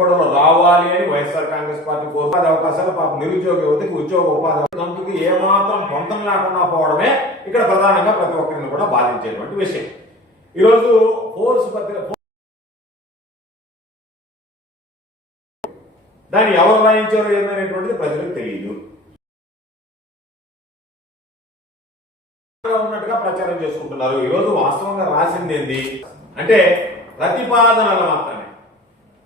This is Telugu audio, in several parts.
కూడా రావాలి అని వైఎస్ఆర్ కాంగ్రెస్ పార్టీ ఉపాధి అవకాశాలు పాప నిరుద్యోగ యువతకి ఉద్యోగ ఉపాధి అందుకు ఏమాత్రం పొంతం లేకుండా పోవడమే ఇక్కడ ప్రధానంగా ప్రతి ఒక్కరిని కూడా బాధించేటువంటి విషయం. ఈరోజు ఫోర్స్ పత్రిక దాన్ని ఎవరు రాయించారు ఏందనేటువంటిది ప్రజలకు తెలియదు. ఉన్నట్టుగా ప్రచారం చేసుకుంటున్నారు. ఈ రోజు వాస్తవంగా రాసింది ఏంది? అంటే ప్రతిపాదనలు మాత్రమే.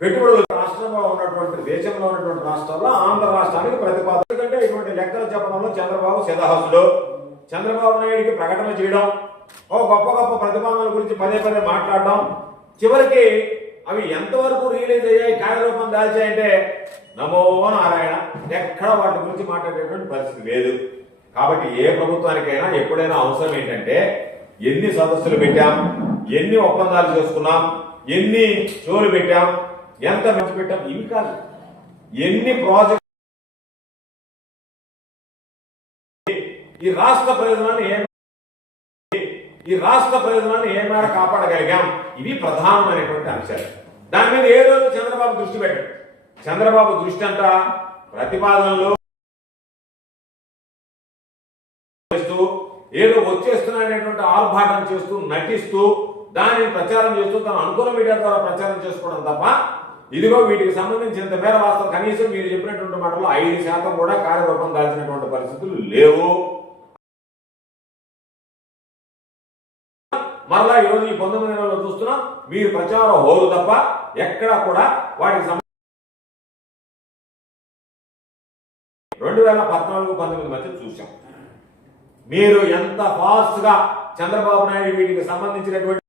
పెట్టుబడులు రాష్ట్రంలో ఉన్నటువంటి దేశంలో ఉన్నటువంటి రాష్ట్రాల్లో ఆంధ్ర రాష్ట్రానికి ప్రతిపాదన. కంటే ఇటువంటి లెక్కలు చెప్పడంలో చంద్రబాబు సిద్ధహస్తుడు. చంద్రబాబు నాయుడికి ప్రకటన చేయడం ఓ గొప్ప గొప్ప ప్రతిపాదనల గురించి పదే పదే మాట్లాడడం చివరికి అవి ఎంతవరకు రియలైజ్ అయ్యాయి కార్యరూపం దాల్చాయంటే నమో నారాయణ ఎక్కడ వాటి గురించి మాట్లాడేటువంటి పరిస్థితి లేదు. కాబట్టి ఏ ప్రభుత్వానికైనా ఎప్పుడైనా అవసరం ఏంటంటే ఎన్ని సదస్సులు పెట్టాం ఎన్ని ఒప్పందాలు చేసుకున్నాం ఎన్ని షోలు పెట్టాం ఎంత మంచి పెట్టాం? ఇవి కాదు. ఎన్ని ప్రాజెక్ట్ ఈ రాష్ట్ర ప్రయోజనాన్ని ఏ ఈ రాష్ట్ర ప్రయోజనాన్ని ఏ మేర కాపాడగలిగాం? ఇవి ప్రధానమైనటువంటి అంశాలు. దాని మీద ఏ రోజు చంద్రబాబు దృష్టి పెట్టాడు? చంద్రబాబు దృష్టి అంతా ప్రతిపాదనలు చేస్తూ ఏదో వచ్చేస్తున్నాయనేటువంటి ఆర్భాటం చేస్తూ నటిస్తూ దానిని ప్రచారం చేస్తూ తన అనుకూల మీడియా ద్వారా ప్రచారం చేసుకోవడం తప్ప ఇదిగో వీటికి సంబంధించినంత మేర వాస్తవం. కనీసం మీరు చెప్పినటువంటి మాటలో ఐదు శాతం కూడా కార్యరూపం దాల్చినటువంటి పరిస్థితులు లేవు. మరలా ఈరోజు ఈ పంతొమ్మిది నెలలో చూస్తున్నాం మీరు ప్రచార హోరు తప్ప ఎక్కడా కూడా వాటికి సంబంధించి రెండు వేల పద్నాలుగు పంతొమ్మిది మధ్య చూసాం మీరు ఎంత ఫాస్ట్గా చంద్రబాబు నాయుడు వీటికి సంబంధించినటువంటి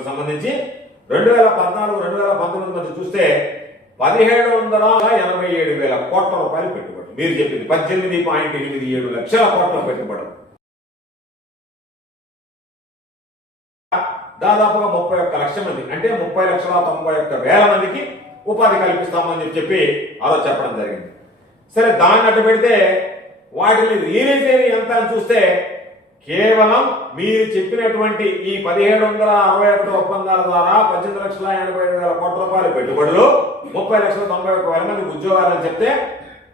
సంబంధించి రెండు వేల పద్నాలుగు రెండు వేల పంతొమ్మిది మధ్య చూస్తే పదిహేడు వందల ఎనభై ఏడు వేల కోట్ల రూపాయలు పెట్టుబడి. మీరు చెప్పింది పద్దెనిమిది పాయింట్ ఎనిమిది ఏడు లక్షల కోట్ల పెట్టుబడి. దాదాపుగా ముప్పై ఒక్క లక్షల మంది అంటే ముప్పై లక్షల తొంభై ఒక్క వేల మందికి ఉపాధి కల్పిస్తామని చెప్పి చెప్పి చెప్పడం జరిగింది. సరే దాన్ని అటు పెడితే వాటిని రిలీజ్ ఎంత అని చూస్తే కేవలం మీరు చెప్పినటువంటి ఈ పదిహేడు వందల అరవై ఒకటి ఒప్పందాల ద్వారా పద్దెనిమిది లక్షల ఎనభై ఏడు వేల కోట్ల రూపాయల పెట్టుబడులు ముప్పై లక్షల తొంభై ఒక్క వేల మందికి ఉద్యోగాలని చెప్తే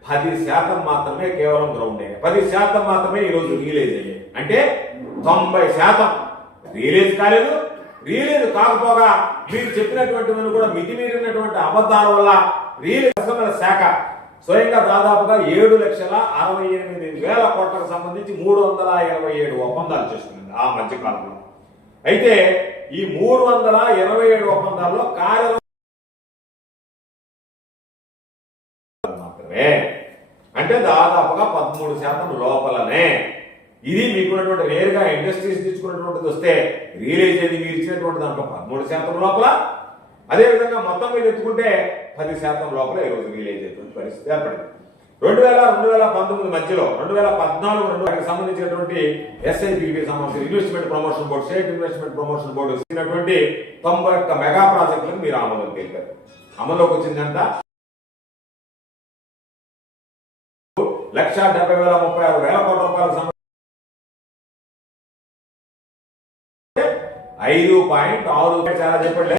పది శాతం మాత్రమే కేవలం గ్రౌండ్. అయ్యాయి పది శాతం మాత్రమే ఈరోజు రియలైజ్ అయ్యాయి. అంటే తొంభై శాతం రియలైజ్ కాలేదు. రియలైజ్ కాకపోగా మీరు చెప్పినటువంటివన్నీ కూడా మితిమీరినటువంటి అబద్ధాల వల్ల రిలీజ్ శాఖ స్వయంగా దాదాపుగా ఏడు లక్షల అరవై ఎనిమిది వేల కోట్లకు సంబంధించి మూడు వందల ఇరవై ఏడు ఒప్పందాలు చేసుకుంది ఆ మధ్య కాలంలో అయితే ఈ మూడు వందల ఇరవై ఏడు ఒప్పందాల్లో కార్యరూపం మాత్రమే. అంటే దాదాపుగా పదమూడు శాతం లోపలనే. ఇది మీకున్నటువంటి నేరుగా ఇండస్ట్రీస్ తెచ్చుకున్నటువంటిది వస్తే రియలైజ్ అయింది మీరు ఇచ్చినటువంటి దాంట్లో పదమూడు శాతం లోపల అదేవిధంగా మొత్తం మీద ఎత్తుకుంటే పది శాతం లోపల ఈ రోజు రియలైజ్ పరిస్థితి ఏర్పడింది. రెండు వేల రెండు వేల పంతొమ్మిది మధ్యలో రెండు వేల పద్నాలుగు రెండు వేలకు సంబంధించినటువంటి ఎస్ఐపికి సంబంధించిన investment promotion board state investment promotion board ఇచ్చినటువంటి తొంభై ఒక్క మెగా ప్రాజెక్టులకు మీరు ఆమోదం తెలిపారు. అమల్లోకి వచ్చిందంతా లక్ష డెబ్బై వేల ముప్పై ఆరు వేల కోట్ల రూపాయలకు సంబంధించి ఐదు పాయింట్ ఆరు చాలా చెప్పండి